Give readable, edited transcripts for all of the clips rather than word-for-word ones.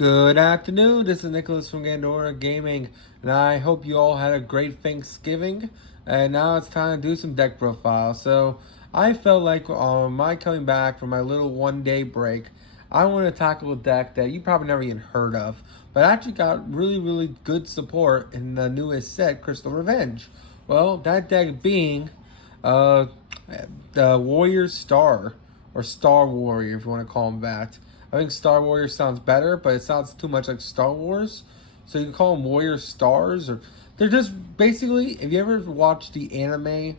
Good afternoon, this is Nicholas from Gandora Gaming, and I hope you all had a great Thanksgiving, and now it's time to do some deck profile. So, I felt like on my coming back from my little one-day break, I want to tackle a deck that you probably never even heard of, but actually got really good support in the newest set, Crystal Revenge. Well, that deck being uh, the Warrior Star, or Star Warrior if you want to call him that. I think Star Warrior sounds better, but it sounds too much like Star Wars. So you can call them Warrior Stars, or they're just basically, if you ever watched the anime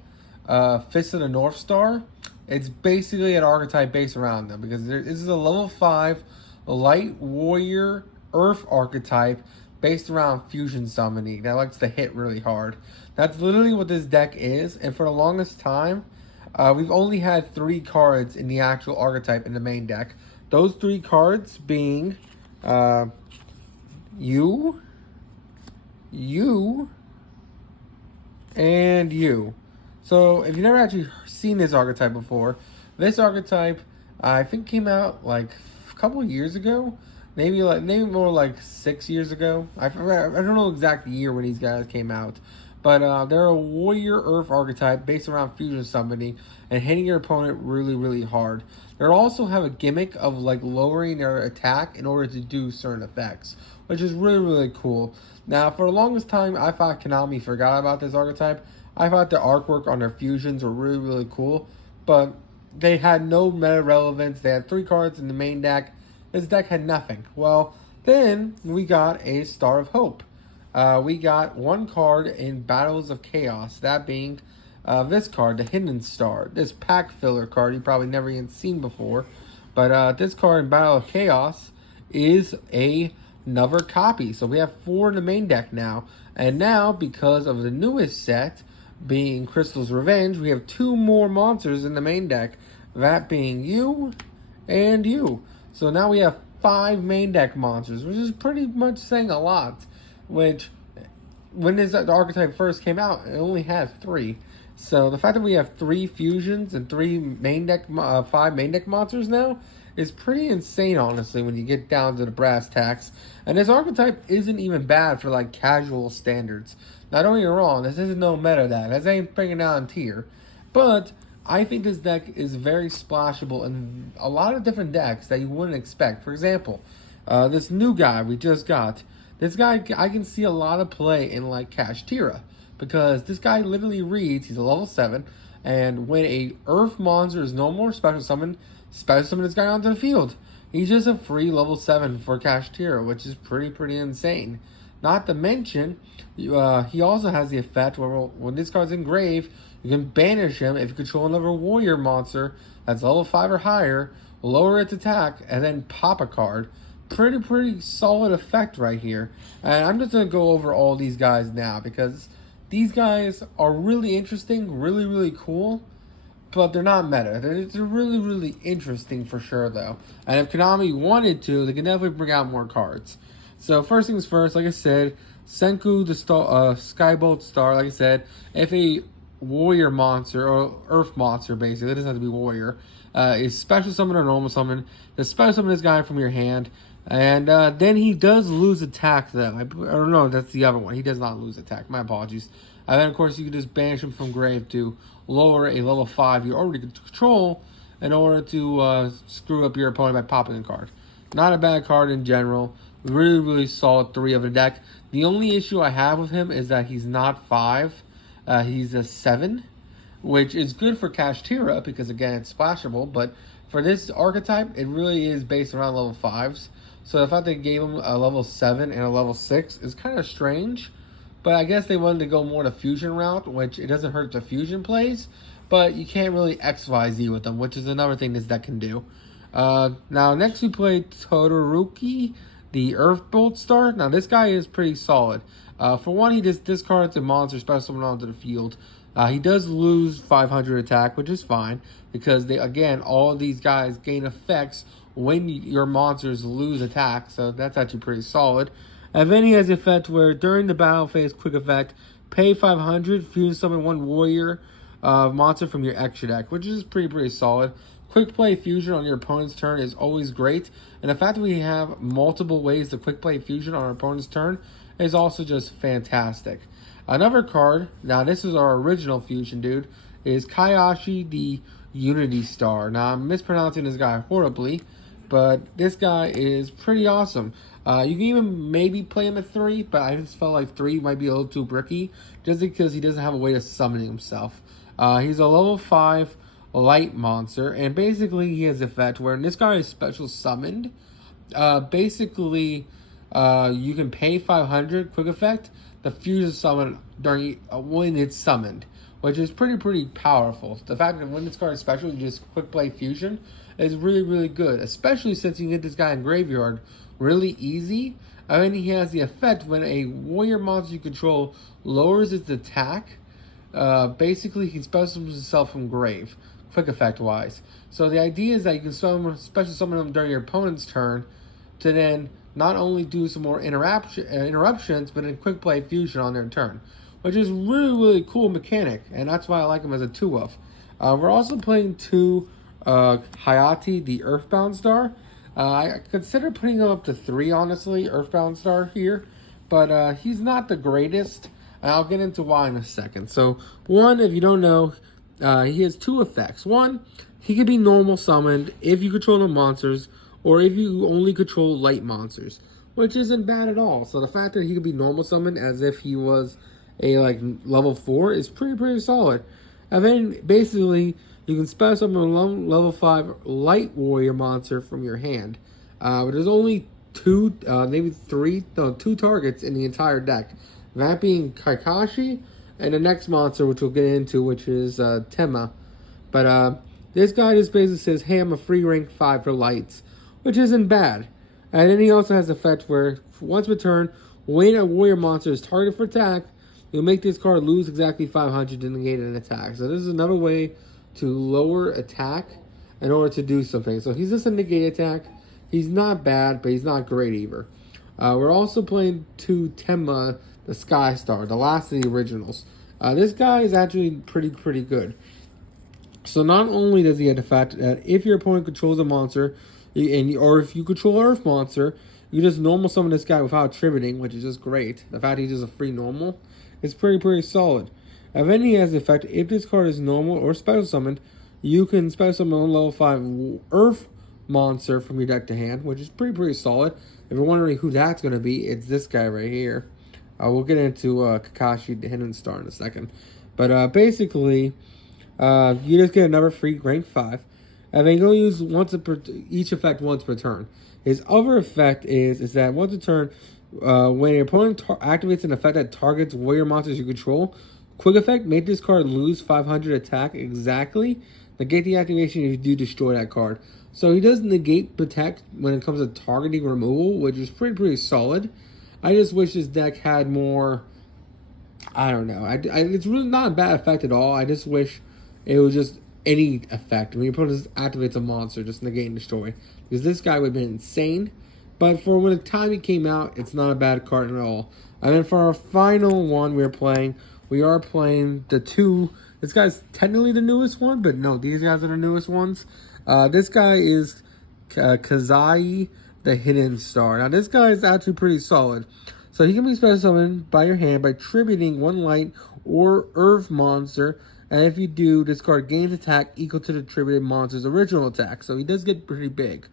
Fist of the North Star, it's basically an archetype based around them, because this is a level 5 light warrior earth archetype based around fusion summoning that likes to hit really hard. That's literally what this deck is, and for the longest time, we've only had 3 cards in the actual archetype in the main deck. Those 3 cards being you, and you. So if you've never actually seen this archetype before, this archetype I think came out like a couple of years ago, maybe more like 6 years ago. I don't know exact year when these guys came out, but they're a warrior earth archetype based around fusion summoning and hitting your opponent really hard. They also have a gimmick of like lowering their attack in order to do certain effects, which is really cool. Now, for the longest time, I thought Konami forgot about this archetype. I thought the artwork on their fusions were really cool, but they had no meta relevance. They had 3 cards in the main deck. This deck had nothing. Well, then we got a Star of Hope. We got 1 card in Battles of Chaos, that being this card, the Hidden Star. This pack filler card you probably never even seen before. But this card in Battle of Chaos is another copy. So we have 4 in the main deck now. And now, because of the newest set, being Crystal's Revenge, we have 2 more monsters in the main deck. That being you and you. So now we have 5 main deck monsters, which is pretty much saying a lot. Which, when the archetype first came out, it only had 3. So the fact that we have 3 fusions and 3 main deck, 5 main deck monsters now is pretty insane, honestly, when you get down to the brass tacks. And this archetype isn't even bad for like casual standards. Now, don't get me wrong, this isn't no meta deck. This ain't bringing down tier. But I think this deck is very splashable in a lot of different decks that you wouldn't expect. For example, this new guy we just got. This guy, I can see a lot of play in like Kashtira, because this guy literally reads, he's a level 7, and when a earth monster is no more special summon this guy onto the field. He's just a free level 7 for Kashtira, which is pretty insane. Not to mention, he also has the effect where when this card's in grave, you can banish him if you control another warrior monster that's level 5 or higher, lower its attack, and then pop a card. Pretty solid effect right here. And I'm just going to go over all these guys now, because these guys are really interesting, really cool, but they're not meta. They're really interesting for sure, though. And if Konami wanted to, they can definitely bring out more cards. So first things first, like I said, Senku the Skybolt Star, like I said, if a warrior monster, or earth monster basically, it doesn't have to be warrior, is special summon or normal summon, the special summon this guy from your hand, and then he does lose attack though. I don't know, that's the other one. He does not lose attack, my apologies. And then of course you can just banish him from grave to lower a level 5 you already control in order to screw up your opponent by popping a card. Not a bad card in general. Really solid 3 of the deck. The only issue I have with him is that he's not 5. He's a 7, which is good for Kashtira because, again, it's splashable. But for this archetype, it really is based around level 5s. So the fact they gave him a level 7 and a level 6 is kind of strange. But I guess they wanted to go more the fusion route, which it doesn't hurt the fusion plays. But you can't really XYZ with them, which is another thing this deck can do. Now, next we play Todoroki, the Earthbolt Star. Now, this guy is pretty solid. For one, he just discards a monster special summon onto the field. He does lose 500 attack, which is fine, because again, all of these guys gain effects when your monsters lose attack, so that's actually pretty solid. And then he has the effect where during the battle phase, quick effect, pay 500, fusion summon 1 warrior monster from your extra deck, which is pretty solid. Of quick play fusion on your opponent's turn is always great. And the fact that we have multiple ways to quick play fusion on our opponent's turn is also just fantastic. Another card, now this is our original fusion dude, is Kayashi the Unity Star. Now I'm mispronouncing this guy horribly, but this guy is pretty awesome. You can even maybe play him at 3, but I just felt like 3 might be a little too bricky, just because he doesn't have a way to summon himself. He's a level 5 light monster, and basically he has the effect where when this guy is special summoned, basically you can pay 500 quick effect the fusion summon during when it's summoned, which is pretty powerful. The fact that when this card is special, you just quick play fusion is really good, especially since you can get this guy in graveyard really easy. I mean, he has the effect when a warrior monster you control lowers its attack. Basically, he special himself from grave, quick effect wise. So the idea is that you can special summon him during your opponent's turn to then not only do some more interruptions, but then quick play fusion on their turn, which is really cool mechanic, and that's why I like him as a 2-of. We're also playing 2 Hayate, the Earthbound Star. I consider putting him up to 3, honestly, Earthbound Star here, but he's not the greatest, and I'll get into why in a second. So, one, if you don't know, he has 2 effects. One, he can be normal summoned if you control the monsters, or if you only control light monsters, which isn't bad at all. So the fact that he could be normal summoned as if he was a level 4 is pretty solid. And then basically you can special summon a level 5 light warrior monster from your hand. But there's only 2, maybe 3, no, 2 targets in the entire deck. That being Kakashi and the next monster, which we'll get into, which is Tema. But this guy just basically says, hey, I'm a free rank 5 for lights, which isn't bad. And then he also has the effect where, once per turn, when a warrior monster is targeted for attack, you'll make this card lose exactly 500 to negate an attack. So this is another way to lower attack in order to do something. So he's just a negate attack. He's not bad, but he's not great either. We're also playing 2 Tema, the Sky Star, the last of the originals. This guy is actually pretty good. So not only does he have the fact that if your opponent controls a monster, or if you control an Earth monster, you just normal summon this guy without tributing, which is just great. The fact he's just a free normal is pretty solid. And then he has the effect, if this card is normal or special summoned, you can special summon a level 5 Earth monster from your deck to hand, which is pretty solid. If you're wondering who that's going to be, it's this guy right here. We'll get into Kakashi the Hidden Star in a second. But basically, you just get another free rank 5. And then you'll use each effect once per turn. His other effect is that once a turn, when your opponent activates an effect that targets warrior monsters you control, quick effect, make this card lose 500 attack exactly. Negate the activation if you do destroy that card. So he does negate protect when it comes to targeting removal, which is pretty solid. I just wish this deck had more, I don't know. It's really not a bad effect at all. I just wish it was just any effect. When your opponent activates a monster, just negate and destroy. Because this guy would have been insane. But for when the time it came out, it's not a bad card at all. And then for our final one we are playing the 2. This guy's technically the newest one, but no, these guys are the newest ones. This guy is Kazai the Hidden Star. Now this guy is actually pretty solid. So he can be special summoned by your hand by tributing 1 light or earth monster. And if you do, this card gains attack equal to the tributed monster's original attack. So he does get pretty big.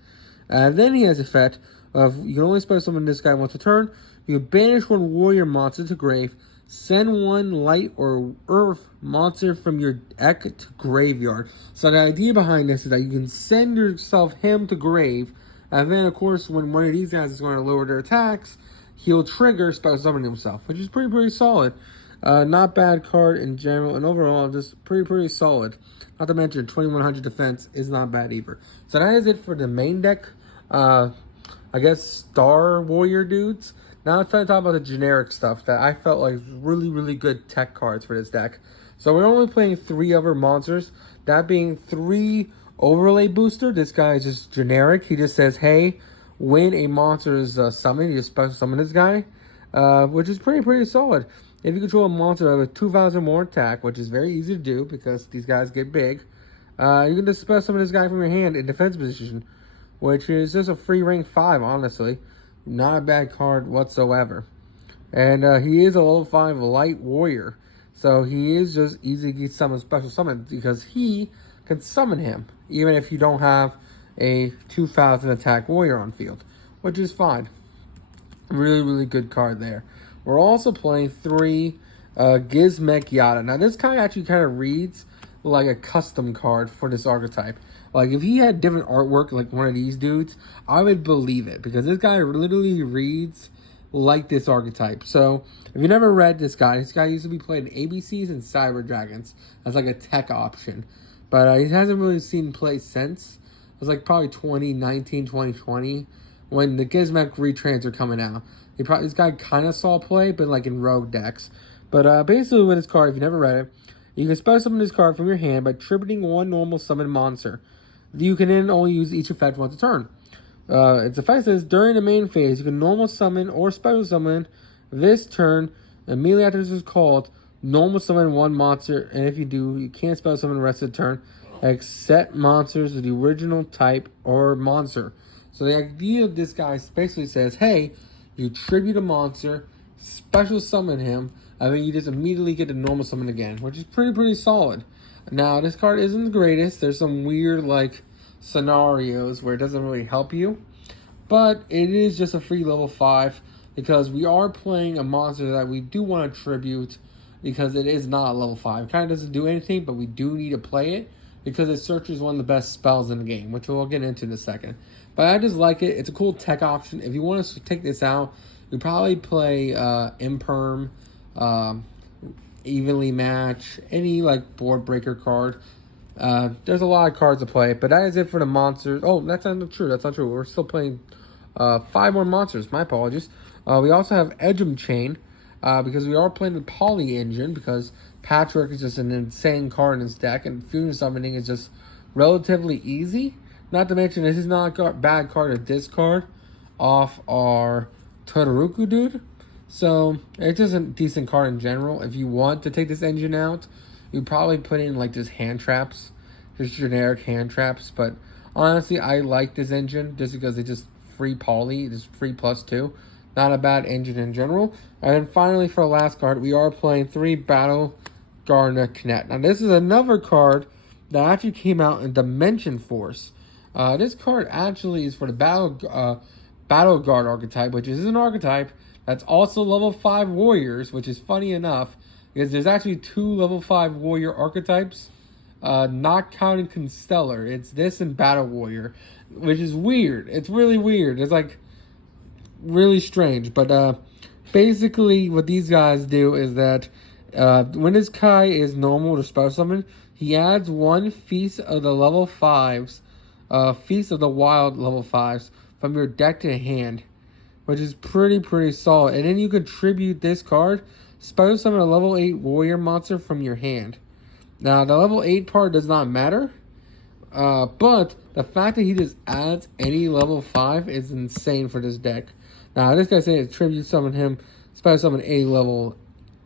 Then he has the effect of, you can only special summon this guy once a turn. You can banish 1 warrior monster to grave. Send 1 light or earth monster from your deck to graveyard. So the idea behind this is that you can send him to grave. And then, of course, when one of these guys is going to lower their attacks, he'll trigger special summoning himself, which is pretty solid. Not bad card in general, and overall just pretty solid. Not to mention 2100 defense is not bad either. So that is it for the main deck. I guess Star Warrior dudes. Now let's try to talk about the generic stuff that I felt like really good tech cards for this deck. So we're only playing 3 other monsters. That being 3 Overlay Booster. This guy is just generic. He just says, hey, when a monster is summoned, you special summon this guy, which is pretty solid. If you control a monster that has 2,000 more attack, which is very easy to do because these guys get big, You can dispel summon this guy from your hand in defense position, which is just a free rank 5, honestly. Not a bad card whatsoever. And he is a level 5 light warrior. So he is just easy to get summon special summon because he can summon him, even if you don't have a 2000 attack warrior on field, which is fine. Really, really good card there. We're also playing 3 Gizmek Yada. Now this card actually kind of reads like a custom card for this archetype. Like if he had different artwork like one of these dudes, I would believe it because this guy literally reads like this archetype. So if you never read this guy used to be played in ABCs and Cyber Dragons as like a tech option. But he hasn't really seen play since. It was like probably 2019, 2020 when the Gizmek retrans are coming out. This guy kind of saw play, but like in rogue decks. But basically with this card, if you never read it, you can special summon this card from your hand by tributing 1 normal summon monster. You can then only use each effect once a turn. Its effect says, during the main phase, you can normal summon or special summon this turn. Immediately after this is called, normal summon 1 monster, and if you do, you can't special summon the rest of the turn, except monsters of the original type or monster. So the idea of this guy basically says, hey, you tribute a monster, special summon him, and then you just immediately get the normal summon again, which is pretty solid. Now, this card isn't the greatest. There's some weird, like, scenarios where it doesn't really help you, but it is just a free level 5 because we are playing a monster that we do want to tribute because it is not level 5. It kind of doesn't do anything, but we do need to play it because it searches one of the best spells in the game, which we'll get into in a second. But I just like it. It's a cool tech option. If you want to take this out, you probably play Imperm, Evenly Match, any like board breaker card. There's a lot of cards to play, but that is it for the monsters. Oh, that's not true. That's not true. We're still playing 5 more monsters. My apologies. We also have Edgem Chain because we are playing the Poly Engine because Patchwork is just an insane card in this deck, and Fusion Summoning is just relatively easy. Not to mention, this is not a bad card to discard off our Todoroki dude. So, it's just a decent card in general. If you want to take this engine out, you probably put in like just hand traps, just generic hand traps. But honestly, I like this engine just because it's just free poly, just free +2. Not a bad engine in general. And then finally, for the last card, we are playing 3 Battle Gardener Connect. Now, this is another card that actually came out in Dimension Force. This card actually is for the Battle Guard archetype, which is an archetype that's also level 5 warriors, which is funny enough because there's actually 2 level 5 warrior archetypes, not counting Constellar. It's this and Battle Warrior, which is weird. It's really weird. It's like really strange. But basically what these guys do is that when this Kai is normal to special summon, he adds 1 Feast of the level 5s, Feast of the Wild level 5s from your deck to hand, which is pretty solid. And then you can tribute this card, special summon a level 8 warrior monster from your hand. Now, the level 8 part does not matter, but the fact that he just adds any level 5 is insane for this deck. Now, this guy saying tribute summon him, special summon a level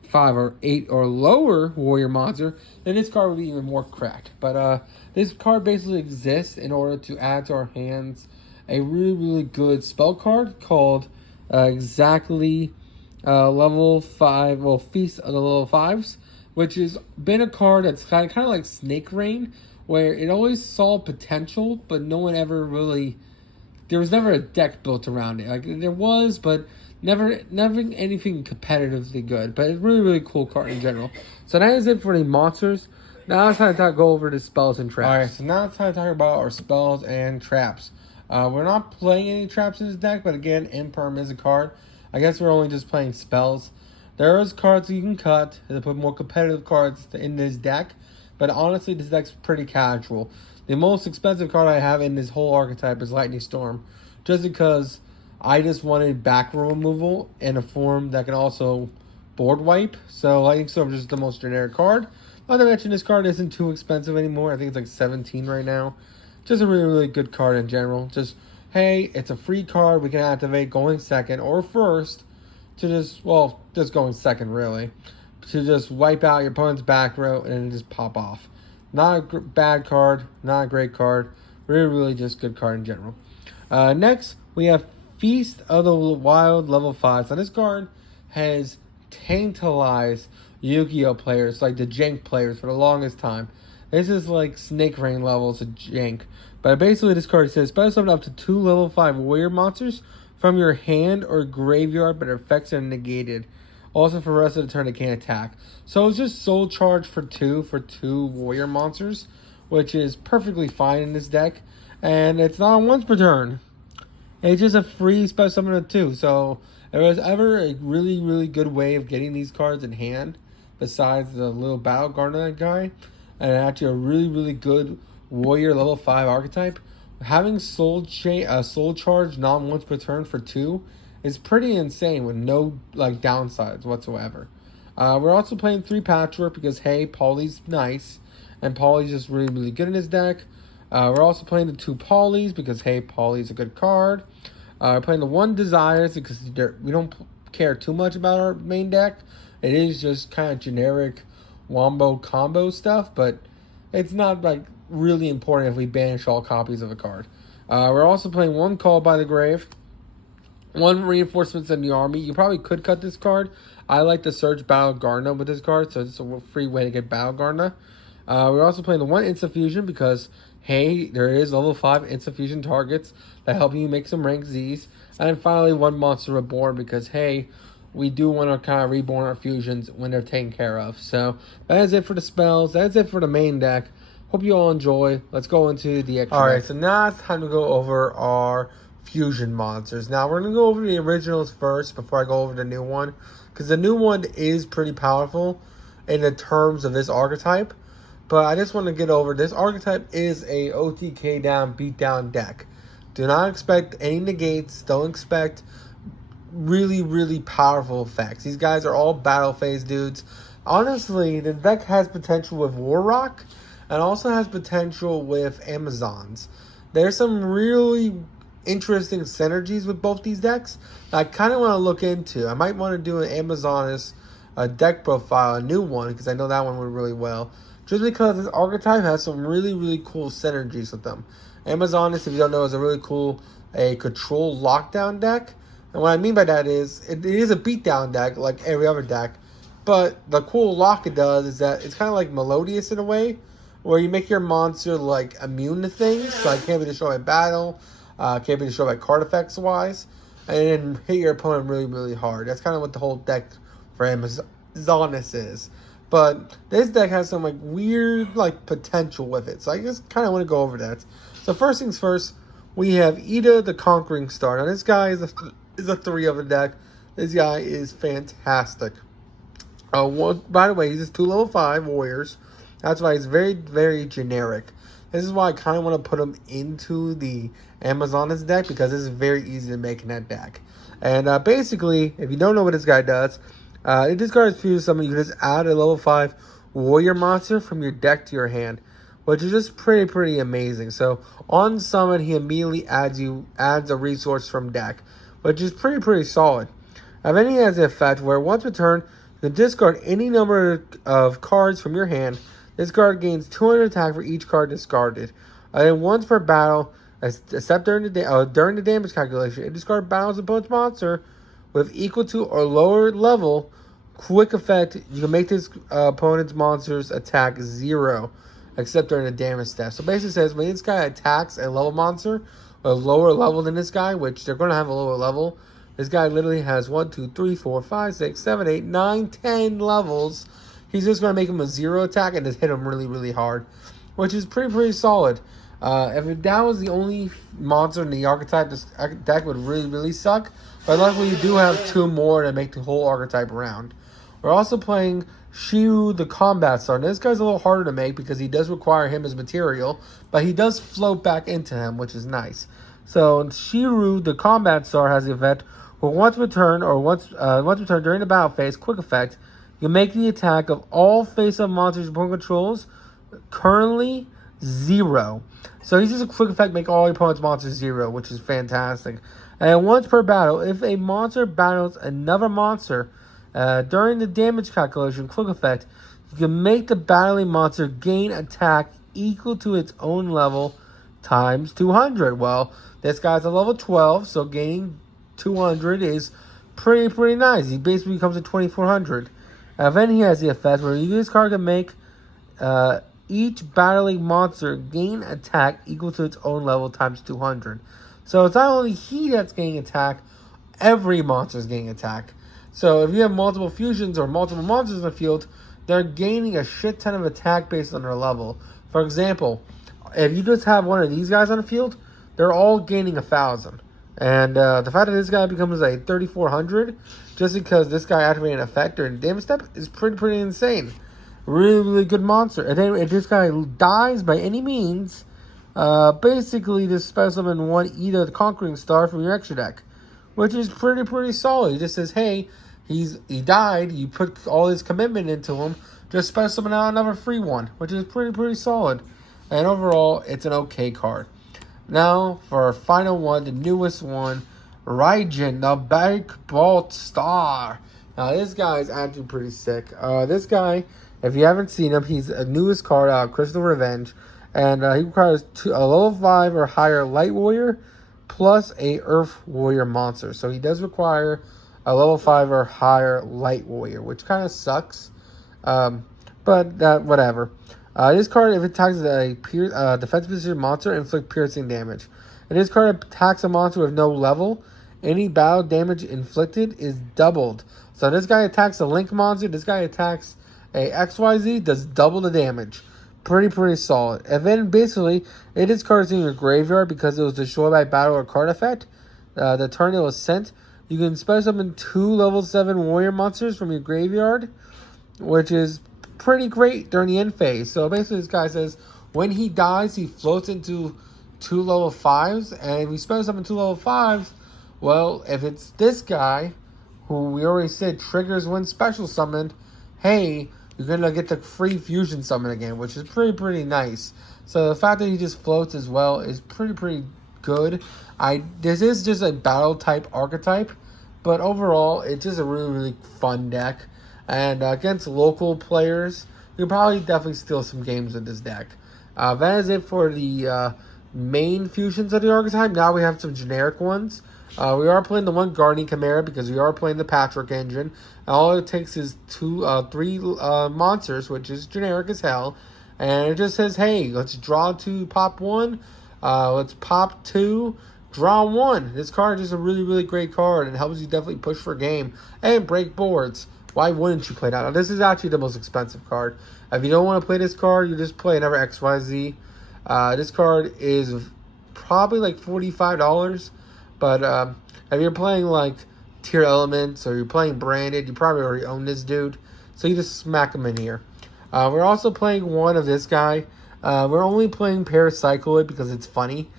5 or 8 or lower warrior monster, then this card would be even more cracked. But this card basically exists in order to add to our hands a really good spell card called exactly level 5, well, Feast of the level 5s, which has been a card that's kind of like Snake Rain, where it always saw potential, but no one ever really, there was never a deck built around it. Like there was, but never anything competitively good. But it's really cool card in general. So that is it for the monsters. Now it's time to go over the spells and traps. Alright, so now it's time to talk about our spells and traps. We're not playing any traps in this deck, but again, Imperm is a card. I guess we're only just playing spells. There is cards you can cut to put more competitive cards in this deck, but honestly, this deck's pretty casual. The most expensive card I have in this whole archetype is Lightning Storm, just because I just wanted back row removal in a form that can also board wipe. So Lightning Storm is just the most generic card. Not to mention this card isn't too expensive anymore. I think it's like 17 right now. Just a really good card in general. Just, hey, it's a free card we can activate going second or first to just going second really, to just wipe out your opponent's back row and then just pop off. Not a bad card, not a great card. Really, really just good card in general. Next, we have Feast of the Wild level 5. So this card has tantalized Yu-Gi-Oh players, like the Jank players, for the longest time. This is like Snake Rain levels of Jank. But basically, this card says, special summon up to 2 level 5 warrior monsters from your hand or graveyard, but their effects are negated. Also, for the rest of the turn, they can't attack. So it's just Soul Charge for 2 warrior monsters, which is perfectly fine in this deck. And it's not once per turn. It's just a free special summon of 2. So if there was ever a really, really good way of getting these cards in hand, besides the little Battle Garnet guy, and actually a really, really good warrior level 5 archetype, having Soul Charge not once per turn for 2 is pretty insane with no like downsides whatsoever. We're also playing 3 Patchwork because hey, Pauly's nice, and Pauly's just really, really good in his deck. We're also playing the 2 Polys because hey, Pauly's a good card. We're playing the 1 Desires because we don't care too much about our main deck. It is just kind of generic wombo combo stuff, but it's not like really important if we banish all copies of a card. We're also playing 1 Call by the Grave, 1 Reinforcements in the Army. You probably could cut this card. I like to search Battle Garna with this card, so it's a free way to get Battle Garna. We're also playing the 1 Instant Fusion because, hey, there is level 5 Instant Fusion targets that help you make some rank Zs. And then finally, 1 Monster Reborn because, hey, we do want to kind of reborn our fusions when they're taken care of. So that is it for the spells. That is it for the main deck. Hope you all enjoy. Let's go into the extra. Alright, so now it's time to go over our fusion monsters. Now we're going to go over the originals first before I go over the new one, because the new one is pretty powerful in the terms of this archetype. But I just want to get over, this archetype is a OTK down, beat down deck. Do not expect any negates. Don't expect really, really powerful effects. These guys are all battle phase dudes. Honestly, the deck has potential with War Rock and also has potential with Amazons. There's some really interesting synergies with both these decks that I kind of want to look into. I might want to do an Amazoness deck profile, a new one, because I know that one went really well. Just because this archetype has some really, really cool synergies with them. Amazoness, if you don't know, is a really cool control lockdown deck. And what I mean by that is, it is a beatdown deck like every other deck. But the cool lock it does is that it's kind of like Melodious in a way, where you make your monster like immune to things. So it can't be destroyed by battle, can't be destroyed by card effects wise, and then hit your opponent really, really hard. That's kind of what the whole deck for Amazoness is. But this deck has some like weird like potential with it. So I just kind of want to go over that. So first things first, we have Ida the Conquering Star. Now this guy is a 3 of the deck. This guy is fantastic. By the way, he's just 2 level 5 warriors. That's why he's very, very generic. This is why I kind of want to put him into the Amazoness deck, because this is very easy to make in that deck. And basically, if you don't know what this guy does, if this card is fusion summon, you can just add a level 5 warrior monster from your deck to your hand, which is just pretty amazing. So on summon, he immediately adds a resource from deck, which is pretty solid. And then he has the effect where once per turn, you can discard any number of cards from your hand. This card gains 200 attack for each card discarded. And then once per battle, except during the damage calculation, it discards battles opponent's monster with equal to or lower level. Quick effect, you can make this opponent's monster's attack 0, except during the damage step. So basically says when this guy attacks a level monster, a lower level than this guy, which they're going to have a lower level, this guy literally has 1, 2, 3, 4, 5, 6, 7, 8, 9, 10 levels. He's just going to make him a 0 attack and just hit him really hard, which is pretty solid. If that was the only monster in the archetype, this deck would really suck. But luckily, you do have 2 more to make the whole archetype round. We're also playing Shiru the Combat Star. Now, this guy's a little harder to make because he does require him as material, but he does float back into him, which is nice. So Shiru the Combat Star has the effect where once per turn during the battle phase, quick effect, you make the attack of all face-up monsters your opponent controls currently 0. So he's just a quick effect, make all your opponent's monsters 0, which is fantastic. And once per battle, if a monster battles another monster during the damage calculation, quick effect, You can make the battling monster gain attack equal to its own level times 200. Well, this guy's a level 12, so gaining 200 is pretty nice. He basically becomes a 2400. Then he has the effect where this card can make each battling monster gain attack equal to its own level times 200. So it's not only he that's gaining attack, every monster is gaining attack. So if you have multiple fusions or multiple monsters in the field, they're gaining a shit ton of attack based on their level. For example, if you just have one of these guys on the field, they're all gaining 1,000. And the fact that this guy becomes a 3,400 just because this guy activated an effect or damage step is pretty insane. Really good monster. And then if this guy dies by any means, basically just special summon one either the Conquering Star from your extra deck, which is pretty solid. He just says, hey, he died. You put all his commitment into him. Just special summon out another free one, which is pretty solid. And overall, it's an okay card. Now, for our final one, the newest one, Raijin, the Big Bolt Star. Now, this guy is actually pretty sick. This guy, if you haven't seen him, he's a newest card out of Crystal Revenge. And he requires a level 5 or higher Light Warrior plus a Earth Warrior monster. So he does require a level 5 or higher Light Warrior, which kind of sucks. But whatever. This card, if it attacks a defense position monster, inflict piercing damage. And this card attacks a monster with no level, any battle damage inflicted is doubled. So this guy attacks a Link monster, this guy attacks a XYZ, does double the damage. Pretty solid. And then basically, if this card is in your graveyard because it was destroyed by battle or card effect, the turn it was sent, you can special summon 2 level 7 warrior monsters from your graveyard, which is pretty great during the end phase. So basically this guy says when he dies, he floats into 2 level 5s, and if we special summon 2 level 5s, well, if it's this guy, who we already said triggers when special summoned, hey, you're going to get the free fusion summon again, which is pretty nice. So the fact that he just floats as well is pretty good. This is just a battle type archetype, but overall, it's just a really fun deck. And against local players, you can probably definitely steal some games with this deck. That is it for the main fusions of the archetype. Now we have some generic ones. We are playing the one Guardian Chimera because we are playing the Patrick engine. All it takes is 3 monsters, which is generic as hell. And it just says, hey, let's draw 2, pop 1. Let's pop 2, draw 1. This card is a really great card and helps you definitely push for game and break boards. Why wouldn't you play that? Now, this is actually the most expensive card. If you don't want to play this card, you just play another XYZ. This card is probably like $45. But if you're playing like Tier Elements or you're playing Branded, you probably already own this dude. So you just smack him in here. We're also playing one of this guy. We're only playing Paracycloid because it's funny.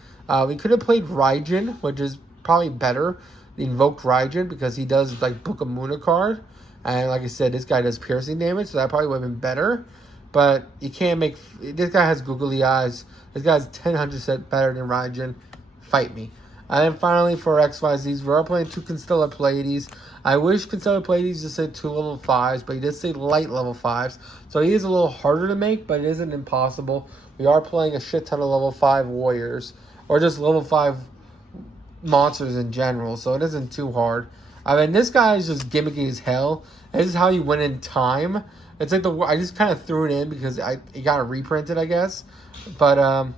We could have played Raijin, which is probably better. The Invoked Raijin because he does like Book of Muna card. And like I said, this guy does piercing damage, so that probably would have been better. But you can't make... This guy has googly eyes. This guy's 100% better than Raijin. Fight me. And then finally, for XYZs, we are playing 2 Constellar Pleiades. I wish Constellar Pleiades just said 2 level 5s, but he does say light level 5s. So he is a little harder to make, but it isn't impossible. We are playing a shit ton of level 5 warriors, or just level 5 monsters in general, so it isn't too hard. I mean, this guy is just gimmicky as hell. This is how you win in time. It's like I just kind of threw it in because it got reprinted, I guess. But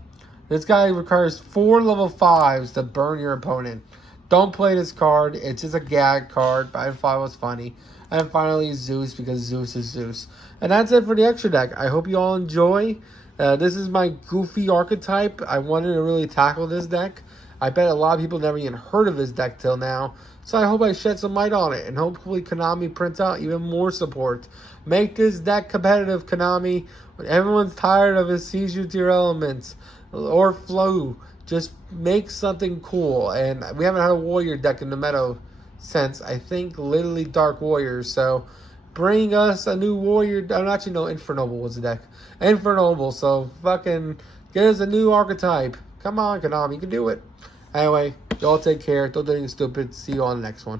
this guy requires 4 level 5s to burn your opponent. Don't play this card. It's just a gag card, but I thought it was funny. And finally, Zeus, because Zeus is Zeus. And that's it for the extra deck. I hope you all enjoy. This is my goofy archetype. I wanted to really tackle this deck. I bet a lot of people never even heard of this deck till now. So I hope I shed some light on it. And hopefully Konami prints out even more support. Make this deck competitive, Konami. When everyone's tired of his Seizure Tier Elements or Flow, just make something cool. And we haven't had a Warrior deck in the meta since, I think, literally Dark Warriors. So bring us a new Warrior. Actually, no, Infernoble was the deck. Infernoble. So fucking get us a new archetype. Come on, Konami. You can do it. Anyway, y'all take care. Don't do anything stupid. See you on the next one.